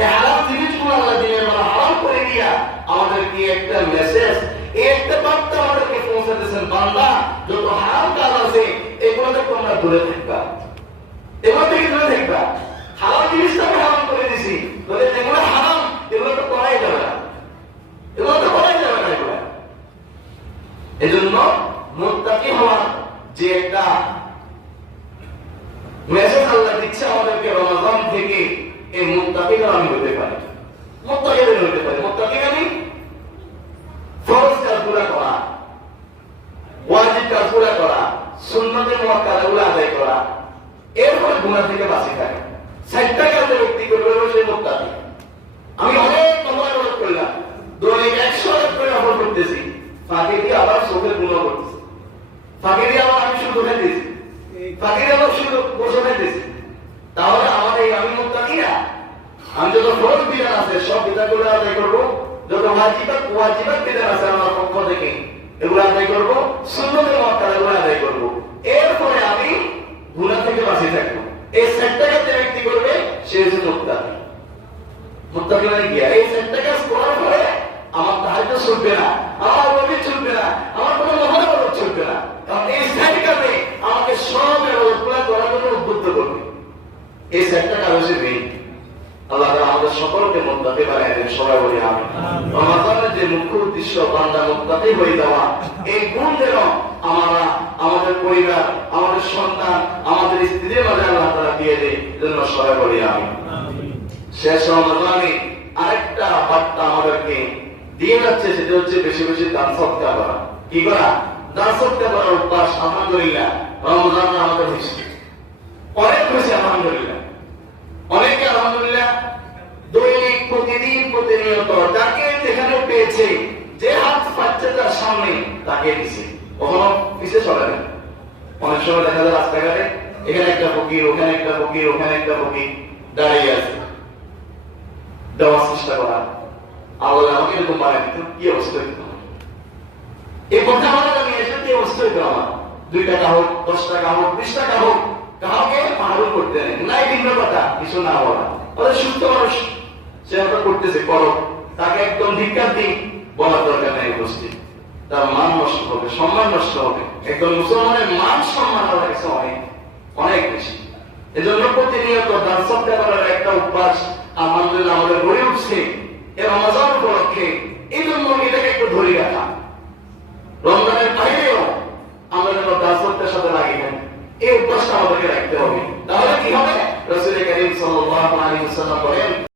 এই হারাম জিনিসগুলো আল্লাহ দিনের বেলা হারাম করে দিয়া আমাদেরকে একটা মেসেজ, একটা বার্তা আমাদেরকে পৌঁছাতেছেন, বান্দা যত হারাম কাজ আছে এগুলো থেকে তোমরা দূরে থাকবা, এগুলো থেকে দূরে থাকবা। হারাম জিনিসটা আমি হারাম করে দিছি, তাহলে যেগুলো হারাম এগুলো তো করাই যাবে না, এগুলো তো করাই যাবে না। এগুলো এজন্য মুত্তাকি হওয়ার যে একটা মেসেজ আল্লাহ দিচ্ছে আমাদেরকে রমাদান থেকে, এই মুত্তাকিরা আমি হতে পারি, মুত্তাকিদের হতে পারি। মুত্তাকি আমি ফরজ কাজগুলো করা, ওয়াজিব কাজগুলো করা, সুন্নতের মুআক্কাদাগুলো আদায় করা, এরপর গুনাহ থেকে বাঁচি থাকে। 60টা কাজে ব্যক্তি করবে সে মুত্তাকি। আমি অনেক নম্বর করলাম, দৈনিক 100 করে আমল করতেছি, ফাঁকে দিয়ে আবার চোখের গুনাহ করতেছি, ফাঁকে দিয়ে আবার আমি শুধু ধরে দিয়েছি, ফাঁকে দিয়ে আবার শুধু বসে দিয়েছি। তাহলে আমাদের আমি মুত্তাকি না? আমি যত ফরজ বিধান আছে সব বিধানগুলো আদায় করবো, যত ওয়াজিবাত বিধান আছে আমার পক্ষ থেকে এগুলো আদায় করবো, সুন্নতের মুআক্কাদাগুলো আদায় করবো, এরপরে আমি গুনাহ থেকে বাঁচি থাকবো। এই 60টা কাজ যে ব্যক্তি করবে সে হচ্ছে মুত্তাকি। মুত্তাকি মানে কি? এই 60টা কাজ করার পরে আমার তাহাজ্জুদ চলবে না, আমার ওয়াজি চলবে না, আমার কোনো মহানামাত চলবে না, কারণ এই 60 কাজে আমাকে সব ইবাদতগুলো করার জন্য উদ্বুদ্ধ করবে। এই 60টা কাজ হচ্ছে মেইন। আল্লাহ তাআলা আমাদের সকলকে মুত্তাকি বানায় দেন, সবাই বলি আমিন। রমাদানের যে মুখ্য উদ্দেশ্য বান্দা মুত্তাকি হয়ে যাওয়া, এই গুণ যেন আমরা, আমাদের পরিবার, আমাদের সন্তান, আমাদের স্ত্রীর মাঝে আল্লাহ তাআলা দিয়ে দেয়, জন্য সবাই বলি আমিন। শেষ রমাদানে আরেকটা বার্তা আমাদেরকে দিয়ে যাচ্ছে, সেটা হচ্ছে বেশি বেশি দান সদকা করা। কি করা? দান সদকা করার অভ্যাস আলহামদুলিল্লাহ রমজানে আমাদের হয়েছে, অনেক হয়েছে আলহামদুলিল্লাহ। অনেকে আলহামদুলিল্লাহ দৈনিক প্রতিদিন প্রতিনিয়ত যাকে যেখানে পেয়েছে, যে হাত পাচ্ছে তার সামনে তাকে দিছে, কখনো পিছিয়ে চলে না। অনেক সময় দেখা যায় রাস্তাঘাটে এখানে একটা ফকির, ওখানে একটা ফকির, ওখানে একটা ফকির দাঁড়িয়ে আছে, দেওয়ার চেষ্টা করা। আল্লাহ আমাকে এরকম বানাই দিত, কি অবস্থা হইত, এই কথা আমাদের আমি এসে কি অবস্থা হইত আমার। 2 টাকা হোক, 10 টাকা হোক, 20 টাকা হোক, কাউকে মাহরুম করতে নেই, নাই ভিন্ন কথা, কিছু না বলা। ওদের সুস্থ মানুষ, সে আমরা করতেছে করো, তাকে একদম ধিক্কার দিই বলার দরকার নেই। উপস্থিত তার মান নষ্ট হবে, সম্মান নষ্ট হবে। একদম মুসলমানের মান সম্মান আল্লাহ কাছে অনেক অনেক বেশি। এজন্য প্রতিনিয়ত দান সদকা করার একটা অভ্যাস আলহামদুলিল্লাহ আমাদের গড়ে উঠছে এই রমজান উপলক্ষে। এই জন্য এটাকে একটু ধরে রাখা, রমজানের বাইরেও আমরা যেন দান সদকার সাথে লাগি না, এই অভ্যাসটা আমাদেরকে রাখতে হবে। তাহলে কি হবে? রাসূল কারীম সাল্লাল্লাহু আলাইহি ওয়াসাল্লাম বলেন,